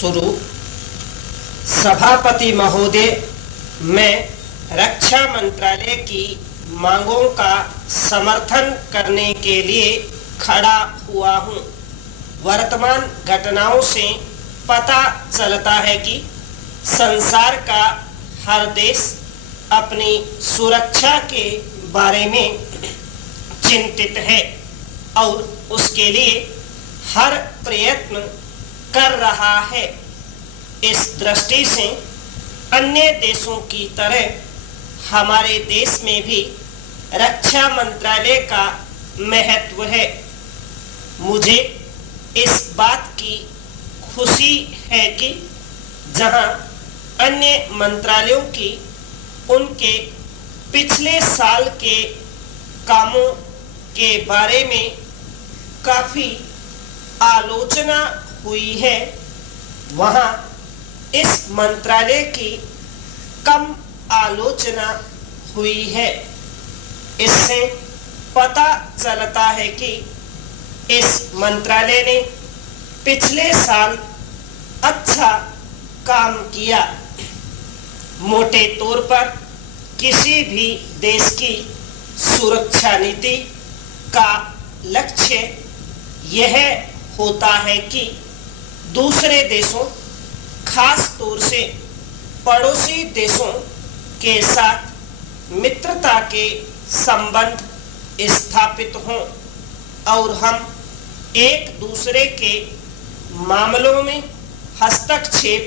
शुरू। सभापति महोदय, मैं रक्षा मंत्रालय की मांगों का समर्थन करने के लिए खड़ा हुआ हूं। वर्तमान घटनाओं से पता चलता है कि संसार का हर देश अपनी सुरक्षा के बारे में चिंतित है और उसके लिए हर प्रयत्न कर रहा है। इस दृष्टि से अन्य देशों की तरह हमारे देश में भी रक्षा मंत्रालय का महत्व है। मुझे इस बात की खुशी है कि जहां अन्य मंत्रालयों की उनके पिछले साल के कामों के बारे में काफी आलोचना हुई है, वहां इस मंत्रालय की कम आलोचना हुई है। इससे पता चलता है कि इस मंत्रालय ने पिछले साल अच्छा काम किया। मोटे तौर पर किसी भी देश की सुरक्षा नीति का लक्ष्य यह होता है कि दूसरे देशों, खास तौर से पड़ोसी देशों के साथ मित्रता के संबंध स्थापित हों और हम एक दूसरे के मामलों में हस्तक्षेप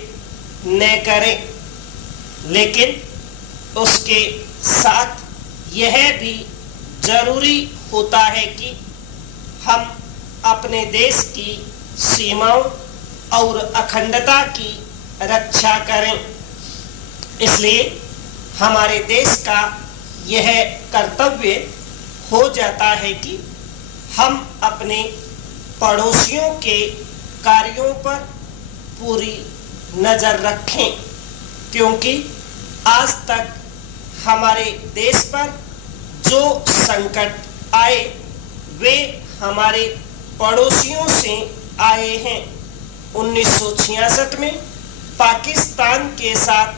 न करें। लेकिन उसके साथ यह भी जरूरी होता है कि हम अपने देश की सीमाओं और अखंडता की रक्षा करें। इसलिए हमारे देश का यह कर्तव्य हो जाता है कि हम अपने पड़ोसियों के कार्यों पर पूरी नजर रखें, क्योंकि आज तक हमारे देश पर जो संकट आए वे हमारे पड़ोसियों से आए हैं। 1966 में पाकिस्तान के साथ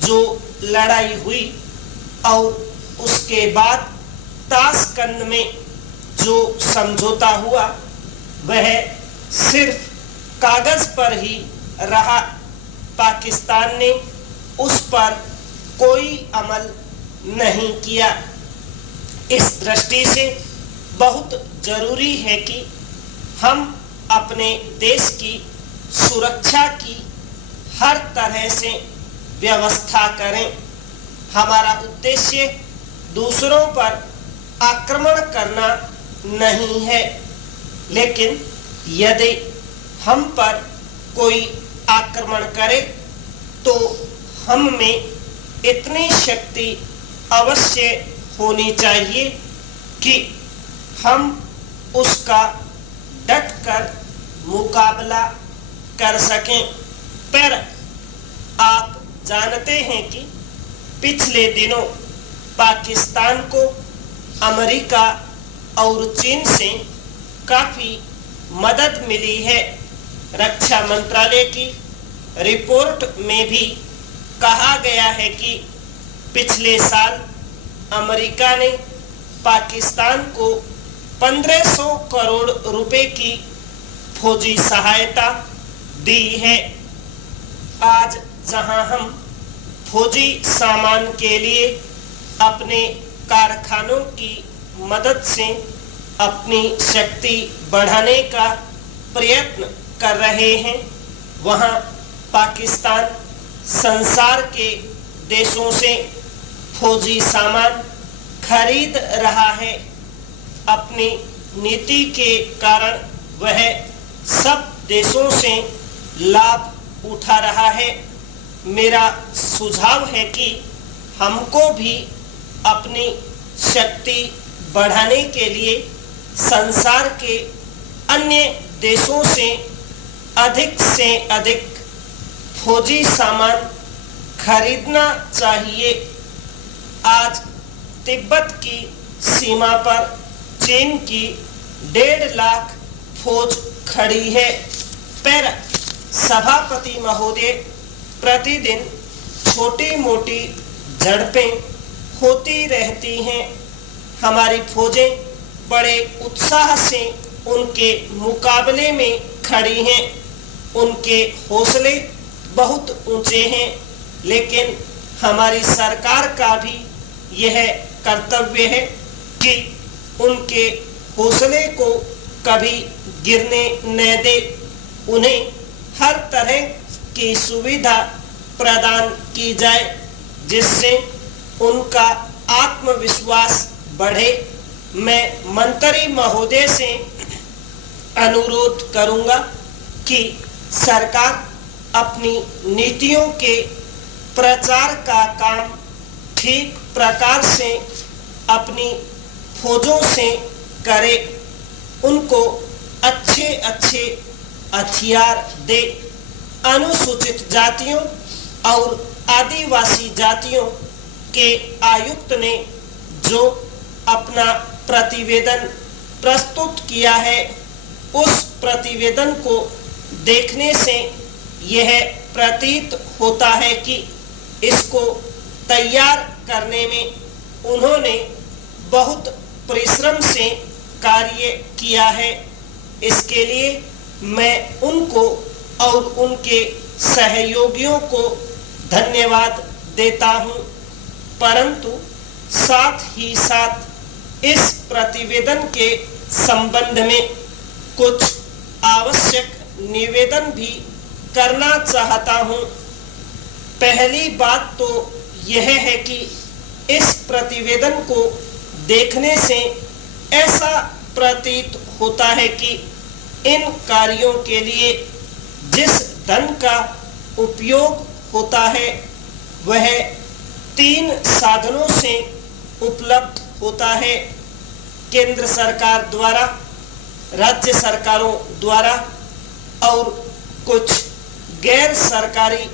जो लड़ाई हुई और उसके बाद ताशकंद में जो समझौता हुआ वह सिर्फ कागज पर ही रहा। पाकिस्तान ने उस पर कोई अमल नहीं किया। इस दृष्टि से बहुत जरूरी है कि हम अपने देश की सुरक्षा की हर तरह से व्यवस्था करें। हमारा उद्देश्य दूसरों पर आक्रमण करना नहीं है, लेकिन यदि हम पर कोई आक्रमण करे तो हम में इतनी शक्ति अवश्य होनी चाहिए कि हम उसका डटकर मुकाबला कर सकें। पर आप जानते हैं कि पिछले दिनों पाकिस्तान को अमेरिका और चीन से काफी मदद मिली है। रक्षा मंत्रालय की रिपोर्ट में भी कहा गया है कि पिछले साल अमेरिका ने पाकिस्तान को 1500 करोड़ रुपए की फौजी सहायता दी है। आज जहां हम फौजी सामान के लिए अपने कारखानों की मदद से अपनी शक्ति बढ़ाने का प्रयत्न कर रहे हैं, वहां पाकिस्तान संसार के देशों से फौजी सामान खरीद रहा है। अपनी नीति के कारण वह सब देशों से लाभ उठा रहा है। मेरा सुझाव है कि हमको भी अपनी शक्ति बढ़ाने के लिए संसार के अन्य देशों से अधिक फौजी सामान खरीदना चाहिए। आज तिब्बत की सीमा पर चीन की 1.5 लाख फौज खड़ी है, पर सभापति महोदय, प्रतिदिन छोटी मोटी झड़पें होती रहती हैं। हमारी फौजें बड़े उत्साह से उनके मुकाबले में खड़ी हैं। उनके हौसले बहुत ऊंचे हैं, लेकिन हमारी सरकार का भी यह कर्तव्य है कि उनके हौसले को कभी गिरने न दे। उन्हें हर तरह की सुविधा प्रदान की जाए जिससे उनका आत्मविश्वास बढ़े। मैं मंत्री महोदय से अनुरोध करूंगा कि सरकार अपनी नीतियों के प्रचार का काम ठीक प्रकार से अपनी फौजों से करे। उनको अच्छे अच्छे हथियार दे। अनुसूचित जातियों और आदिवासी जातियों के आयुक्त ने जो अपना प्रतिवेदन प्रस्तुत किया है, उस प्रतिवेदन को देखने से यह प्रतीत होता है कि इसको तैयार करने में उन्होंने बहुत परिश्रम से कार्य किया है। इसके लिए मैं उनको और उनके सहयोगियों को धन्यवाद देता हूं, परंतु साथ ही साथ इस प्रतिवेदन के संबंध में कुछ आवश्यक निवेदन भी करना चाहता हूं। पहली बात तो यह है कि इस प्रतिवेदन को देखने से ऐसा प्रतीत होता है कि इन कार्यों के लिए जिस धन का उपयोग होता है वह 3 साधनों से उपलब्ध होता है। केंद्र सरकार द्वारा, राज्य सरकारों द्वारा और कुछ गैर सरकारी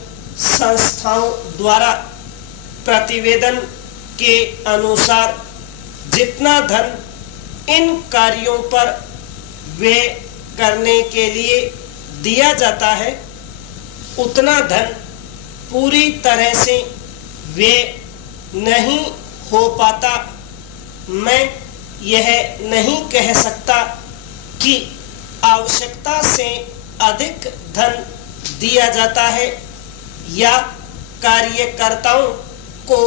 संस्थाओं द्वारा। प्रतिवेदन के अनुसार जितना धन इन कार्यों पर व्यय करने के लिए दिया जाता है, उतना धन पूरी तरह से व्यय नहीं हो पाता। मैं यह नहीं कह सकता कि आवश्यकता से अधिक धन दिया जाता है या कार्यकर्ताओं को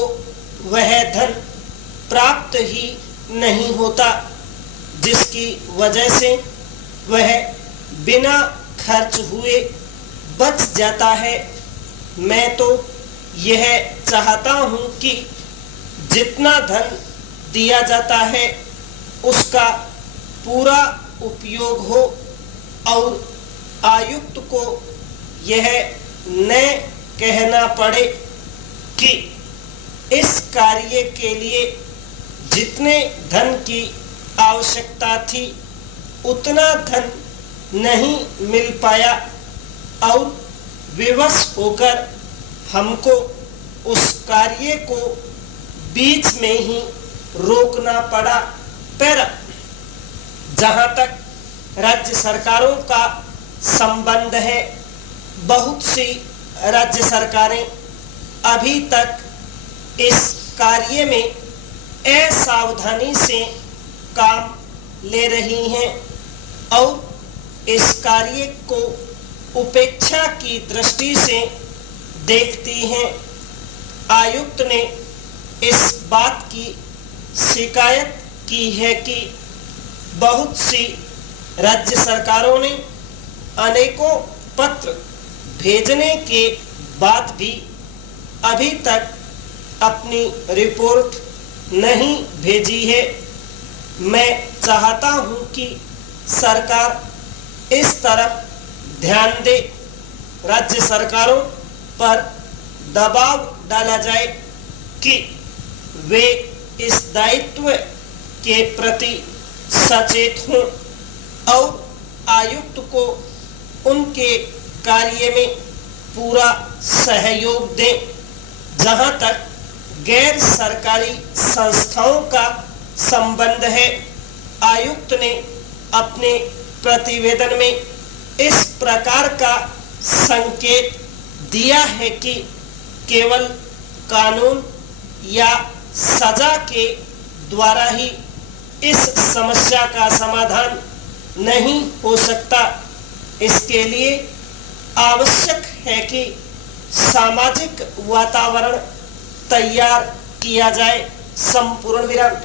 वह धन प्राप्त ही नहीं होता, जिसकी वजह से वह बिना खर्च हुए बच जाता है। मैं तो यह चाहता हूं कि जितना धन दिया जाता है उसका पूरा उपयोग हो और आयुक्त को यह न कहना पड़े कि इस कार्य के लिए जितने धन की आवश्यकता थी उतना धन नहीं मिल पाया और विवश होकर हमको उस कार्य को बीच में ही रोकना पड़ा। पर जहां तक राज्य सरकारों का संबंध है, बहुत सी राज्य सरकारें अभी तक इस कार्य में असावधानी से काम ले रही हैं और इस कार्य को उपेक्षा की दृष्टि से देखती हैं। आयुक्त ने इस बात की शिकायत की है कि बहुत सी राज्य सरकारों ने अनेकों पत्र भेजने के बाद भी अभी तक अपनी रिपोर्ट नहीं भेजी है। मैं चाहता हूं कि सरकार इस तरफ ध्यान दे। राज्य सरकारों पर दबाव डाला जाए कि वे इस दायित्व के प्रति सचेत हों और आयुक्त को उनके कार्य में पूरा सहयोग दें। जहां तक गैर सरकारी संस्थाओं का संबंध है, आयुक्त ने अपने प्रतिवेदन में इस प्रकार का संकेत दिया है कि केवल कानून या सजा के द्वारा ही इस समस्या का समाधान नहीं हो सकता। इसके लिए आवश्यक है कि सामाजिक वातावरण तैयार किया जाए। संपूर्ण विराम।